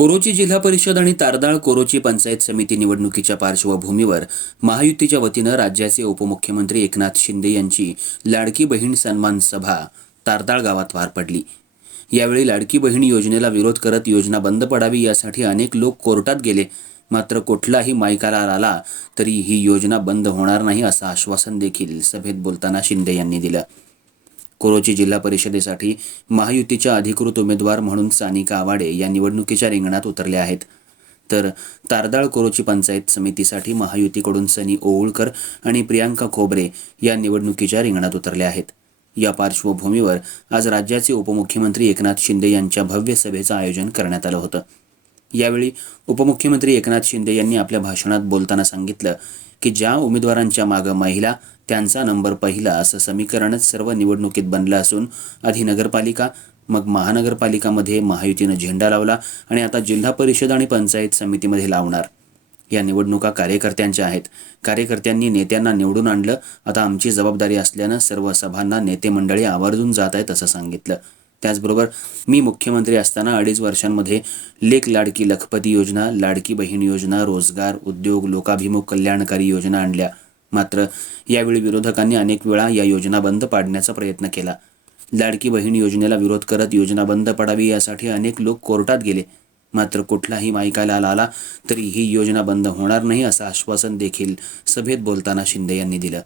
कोरोची जिल्हा परिषद आणि तारदाळ कोरोची पंचायत समिती निवडणुकीच्या पार्श्वभूमीवर महायुतीच्या वतीनं राज्याचे उपमुख्यमंत्री एकनाथ शिंदे यांची लाडकी बहीण सन्मान सभा तारदाळ गावात पार पडली. यावेळी लाडकी बहीण योजनेला विरोध करत योजना बंद पडावी यासाठी अनेक लोक कोर्टात गेले. मात्र कुठलाही मायकाला आला तरी ही योजना बंद होणार नाही असं आश्वासन देखील सभेत बोलताना शिंदे यांनी दिलं. कोरोची जिल्हा परिषदेसाठी महायुतीच्या अधिकृत उमेदवार म्हणून सानिका आवाडे या निवडणुकीच्या रिंगणात उतरल्या आहेत. तर तारदाळ कोरोची पंचायत समितीसाठी महायुतीकडून सनी ओवळकर आणि प्रियांका खोबरे या निवडणुकीच्या रिंगणात उतरल्या आहेत. या पार्श्वभूमीवर आज राज्याचे उपमुख्यमंत्री एकनाथ शिंदे यांच्या भव्य सभेचं आयोजन करण्यात आलं होतं. यावेळी उपमुख्यमंत्री एकनाथ शिंदे यांनी आपल्या भाषणात बोलताना सांगितलं की ज्या उमेदवारांच्या मागं महिला त्यांचा नंबर पहिला असं समीकरणच सर्व निवडणुकीत बनलं असून आधी नगरपालिका मग महानगरपालिकामध्ये महायुतीनं झेंडा लावला आणि आता जिल्हा परिषद आणि पंचायत समितीमध्ये लावणार. या निवडणुका कार्यकर्त्यांच्या आहेत. कार्यकर्त्यांनी नेत्यांना निवडून आणलं. आता आमची जबाबदारी असल्यानं सर्व सभांना नेते मंडळी आवर्जून जात आहेत असं सांगितलं. त्याचबरोबर मी मुख्यमंत्री असताना अडीच वर्षांमध्ये लेख लाडकी लखपती योजना लाडकी बहीण योजना रोजगार उद्योग लोकाभिमुख कल्याणकारी योजना आणल्या. मात्र यावेळी विरोधकांनी अनेक वेळा या योजना बंद पाडण्याचा प्रयत्न केला. लाडकी बहीण योजनेला विरोध करत योजना बंद पडावी यासाठी अनेक लोक कोर्टात गेले. मात्र कुठलाही मायकाला आला तरी ही योजना बंद होणार नाही असं आश्वासन देखील सभेत बोलताना शिंदे यांनी दिलं.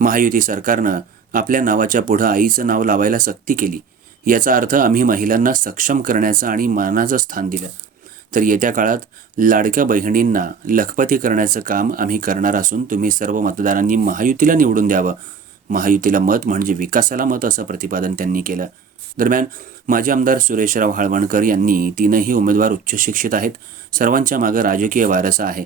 महायुती सरकारनं आपल्या नावाच्या पुढं आईचं नाव लावायला सक्ती केली. याचा अर्थ आम्ही महिलांना सक्षम करण्याचं आणि मानाचं स्थान दिलं. तर येत्या काळात लाडक्या बहिणींना लखपती करण्याचं काम आम्ही करणार असून तुम्ही सर्व मतदारांनी महायुतीला निवडून द्यावं. महायुतीला मत म्हणजे विकासाला मत असं प्रतिपादन त्यांनी केलं. दरम्यान माजी आमदार सुरेशराव हळवणकर यांनी तीनही उमेदवार उच्च शिक्षित आहेत. सर्वांच्या मागं राजकीय वारसा आहे.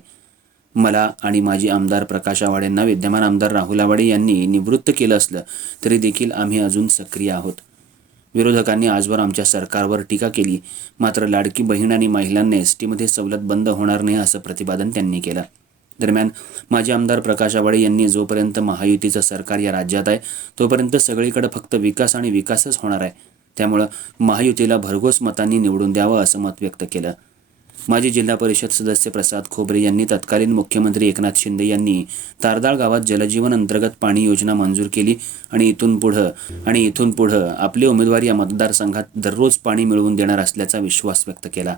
मला आणि माजी आमदार प्रकाश आवाडेंना विद्यमान आमदार राहुल आवाडे यांनी निवृत्त केलं असलं तरी देखील आम्ही अजून सक्रिय आहोत. विरोधकांनी आजवर आमच्या सरकारवर टीका केली. मात्र लाडकी बहीण आणि महिलांना एस टीमध्ये सवलत बंद होणार नाही असं प्रतिपादन त्यांनी केलं. दरम्यान माजी आमदार प्रकाश आवाडे यांनी जोपर्यंत महायुतीचं सरकार या राज्यात आहे तोपर्यंत सगळीकडे फक्त विकास आणि विकासच होणार आहे. त्यामुळं महायुतीला भरघोस मतांनी निवडून द्यावं असं मत व्यक्त केलं. माजी जिल्हा परिषद सदस्य प्रसाद खोबरे यांनी तत्कालीन मुख्यमंत्री एकनाथ शिंदे यांनी तारदाळ गावात जलजीवन अंतर्गत पाणी योजना मंजूर केली आणि इथून पुढं आणि इथून पुढं आपले उमेदवार या मतदारसंघात दररोज पाणी मिळवून देणार असल्याचा विश्वास व्यक्त केला.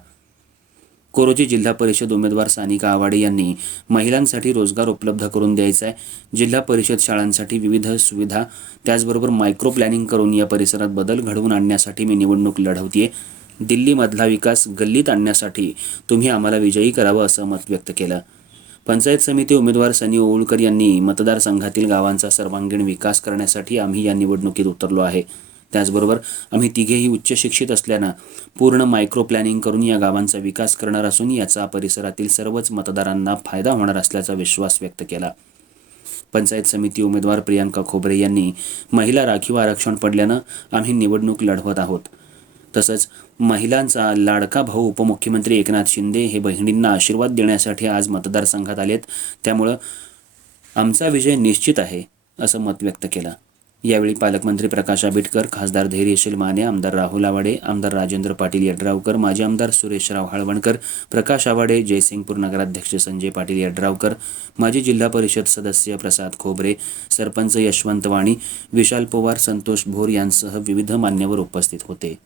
कोरोची जिल्हा परिषद उमेदवार सानिका आवाडे यांनी महिलांसाठी रोजगार उपलब्ध करून द्यायचा आहे. जिल्हा परिषद शाळांसाठी विविध सुविधा त्याचबरोबर मायक्रो प्लॅनिंग करून या परिसरात बदल घडवून आणण्यासाठी मी निवडणूक लढवतीये. दिल्लीमधला विकास गल्लीत आणण्यासाठी तुम्ही आम्हाला विजयी करावं असं मत व्यक्त केलं. पंचायत समिती उमेदवार सनी ओवळकर यांनी मतदारसंघातील गावांचा सर्वांगीण विकास करण्यासाठी आम्ही या निवडणुकीत उतरलो आहे. त्याचबरोबर आम्ही तिघेही उच्च शिक्षित असल्यानं पूर्ण मायक्रो प्लॅनिंग करून या गावांचा विकास करणार असून याचा परिसरातील सर्वच मतदारांना फायदा होणार असल्याचा विश्वास व्यक्त केला. पंचायत समिती उमेदवार प्रियांका खोबरे यांनी महिला राखीव आरक्षण पडल्यानं आम्ही निवडणूक लढवत आहोत. तसंच महिलांचा लाडका भाऊ उपमुख्यमंत्री एकनाथ शिंदे हे बहिणींना आशीर्वाद देण्यासाठी आज मतदारसंघात आलेत. त्यामुळं आमचा विजय निश्चित आहे असं मत व्यक्त केलं. यावेळी पालकमंत्री प्रकाश आंबेडकर खासदार धैर्यशील माने आमदार राहुल आवाडे आमदार राजेंद्र पाटील यड्रावकर माजी आमदार सुरेशराव हळवणकर प्रकाश आवाडे जयसिंगपूर नगराध्यक्ष संजय पाटील यड्रावकर माजी जिल्हा परिषद सदस्य प्रसाद खोबरे सरपंच यशवंत वाणी विशाल पवार संतोष भोर यांसह विविध मान्यवर उपस्थित होते.